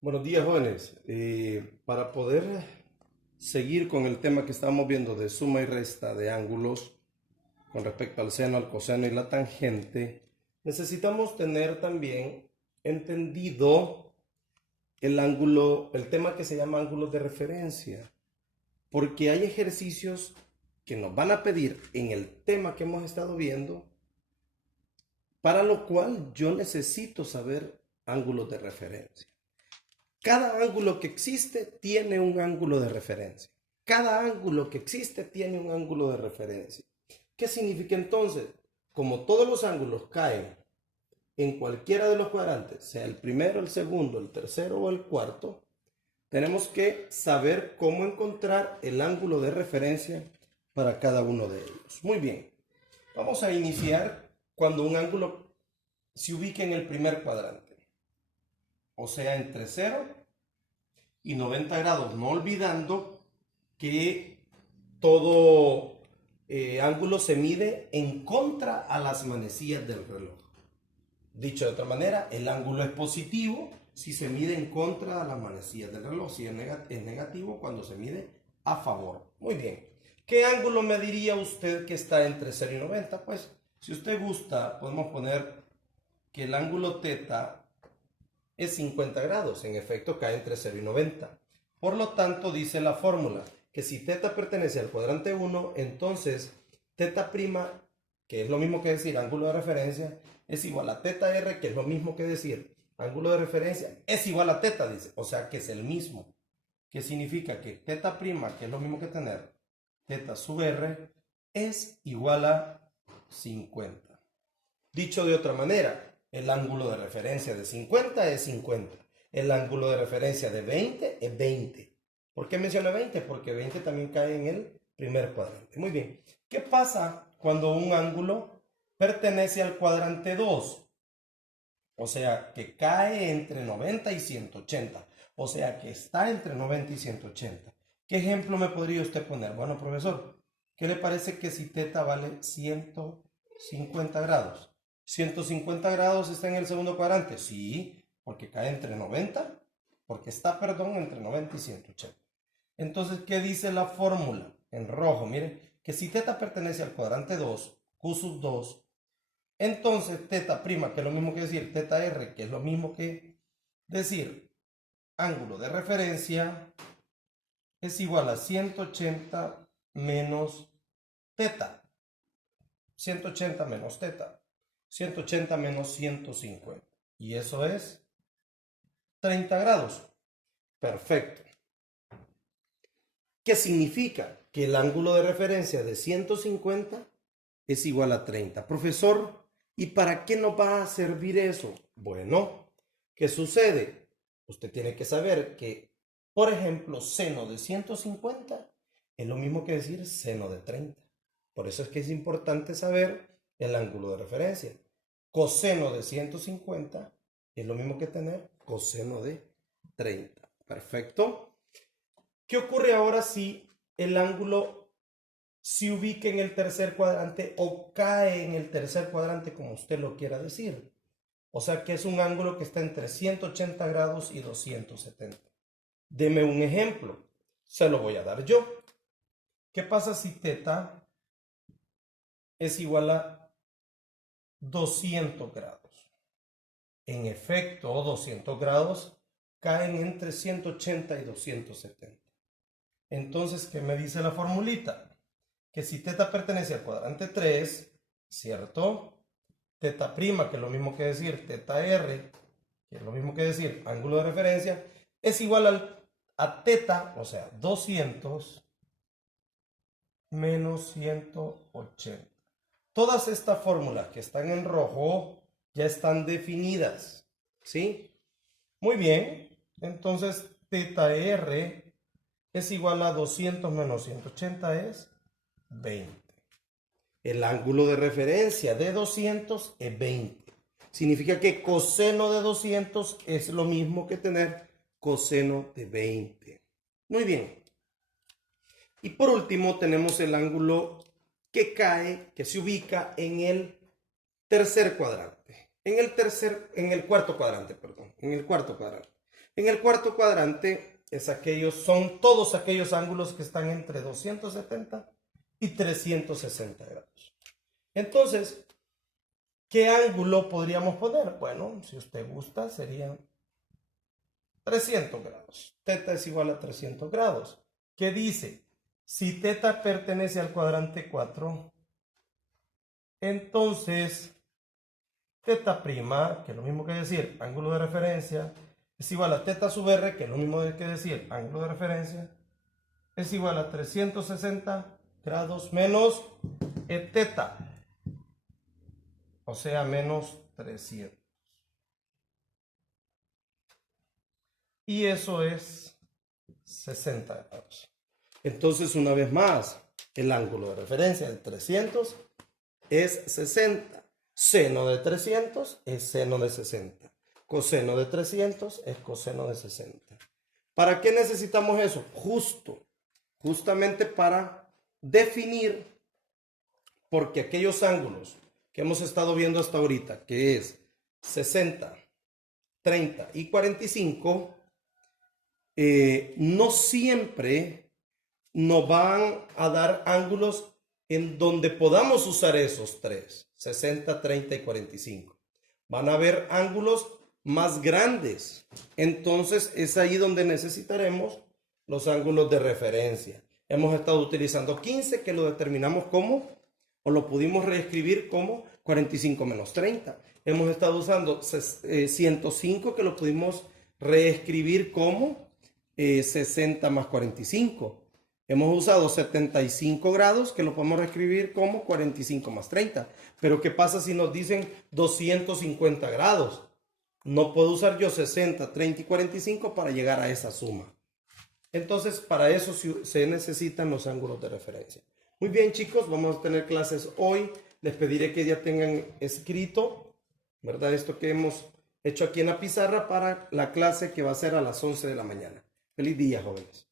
Buenos días, jóvenes. Para poder seguir con el tema que estamos viendo de suma y resta de ángulos con respecto al seno, al coseno y la tangente, necesitamos tener también entendido el ángulo, el tema que se llama ángulos de referencia, porque hay ejercicios que nos van a pedir en el tema que hemos estado viendo, para lo cual yo necesito saber ángulos de referencia. Cada ángulo que existe tiene un ángulo de referencia. Cada ángulo que existe tiene un ángulo de referencia. ¿Qué significa entonces? Como todos los ángulos caen en cualquiera de los cuadrantes, sea el primero, el segundo, el tercero o el cuarto, tenemos que saber cómo encontrar el ángulo de referencia para cada uno de ellos. Muy bien, vamos a iniciar cuando un ángulo se ubique en el primer cuadrante, o sea, entre 0 y 90 grados, no olvidando que todo ángulo se mide en contra a las manecillas del reloj. Dicho de otra manera, el ángulo es positivo si se mide en contra a las manecillas del reloj, si es negativo cuando se mide a favor. Muy bien. ¿Qué ángulo me diría usted que está entre 0 y 90? Pues, si usted gusta, podemos poner que el ángulo θ es 50 grados, en efecto cae entre 0 y 90. Por lo tanto, dice la fórmula que si θ pertenece al cuadrante 1, entonces θ', que es lo mismo que decir ángulo de referencia, es igual a θr, que es lo mismo que decir ángulo de referencia, es igual a θ, dice, o sea que es el mismo. ¿Qué significa? Que θ', que es lo mismo que tener θ sub r, es igual a 50. Dicho de otra manera, el ángulo de referencia de 50 es 50. El ángulo de referencia de 20 es 20. ¿Por qué menciona 20? Porque 20 también cae en el primer cuadrante. Muy bien. ¿Qué pasa cuando un ángulo pertenece al cuadrante 2? O sea, que cae entre 90 y 180. O sea, que está entre 90 y 180. ¿Qué ejemplo me podría usted poner? Bueno, profesor, ¿qué le parece que si θ vale 150 grados? ¿150 grados está en el segundo cuadrante? Sí, porque cae entre 90, porque está, perdón, entre 90 y 180. Entonces, ¿qué dice la fórmula? En rojo, miren, que si θ pertenece al cuadrante 2, Q sub 2, entonces θ', que es lo mismo que decir θr, que es lo mismo que decir ángulo de referencia, es igual a 180 menos θ. 180 menos θ. 180 menos 150. Y eso es 30 grados. Perfecto. ¿Qué significa? Que el ángulo de referencia de 150 es igual a 30. Profesor, ¿y para qué nos va a servir eso? Bueno, ¿qué sucede? Usted tiene que saber que, por ejemplo, seno de 150 es lo mismo que decir seno de 30. Por eso es que es importante saber el ángulo de referencia. Coseno de 150 es lo mismo que tener coseno de 30. Perfecto. ¿Qué ocurre ahora si el ángulo se ubica en el tercer cuadrante o cae en el tercer cuadrante, como usted lo quiera decir? O sea que es un ángulo que está entre 180 grados y 270. Deme un ejemplo. Se lo voy a dar yo. ¿Qué pasa si θ es igual a 200 grados? En efecto, 200 grados caen entre 180 y 270. Entonces, ¿qué me dice la formulita? Que si θ pertenece al cuadrante 3, ¿cierto? θ', que es lo mismo que decir θr, que es lo mismo que decir ángulo de referencia, es igual a θ, o sea, 200 menos 180. Todas estas fórmulas que están en rojo ya están definidas, ¿sí? Muy bien, entonces θr es igual a 200 menos 180 es 20. El ángulo de referencia de 200 es 20. Significa que coseno de 200 es lo mismo que tener coseno de 20. Muy bien. Y por último tenemos el ángulo que cae, que se ubica en el tercer cuadrante. En el cuarto cuadrante, perdón. En el cuarto cuadrante. En el cuarto cuadrante son todos aquellos ángulos que están entre 270 y 360 grados. Entonces, ¿qué ángulo podríamos poner? Bueno, si usted gusta, serían 300 grados. Teta es igual a 300 grados. ¿Qué dice? Si teta pertenece al cuadrante 4, entonces teta prima, que es lo mismo que decir ángulo de referencia, es igual a teta sub r, que es lo mismo que decir ángulo de referencia, es igual a 360 grados menos teta, o sea, menos 300. Y eso es 60 grados. Entonces, una vez más, el ángulo de referencia de 300 es 60. Seno de 300 es seno de 60. Coseno de 300 es coseno de 60. ¿Para qué necesitamos eso? Justamente para definir, porque aquellos ángulos que hemos estado viendo hasta ahorita, que es 60, 30 y 45, no siempre nos van a dar ángulos en donde podamos usar esos tres, 60, 30 y 45. Van a haber ángulos más grandes. Entonces es ahí donde necesitaremos los ángulos de referencia. Hemos estado utilizando 15, que lo determinamos como, o lo pudimos reescribir como 45 menos 30. Hemos estado usando 105, que lo pudimos reescribir como 60 más 45. Hemos usado 75 grados, que lo podemos reescribir como 45 más 30. Pero ¿qué pasa si nos dicen 250 grados? No puedo usar yo 60, 30 y 45 para llegar a esa suma. Entonces, para eso se necesitan los ángulos de referencia. Muy bien, chicos, vamos a tener clases hoy. Les pediré que ya tengan escrito, ¿verdad? Esto que hemos hecho aquí en la pizarra para la clase que va a ser a las 11 de la mañana. Feliz día, jóvenes.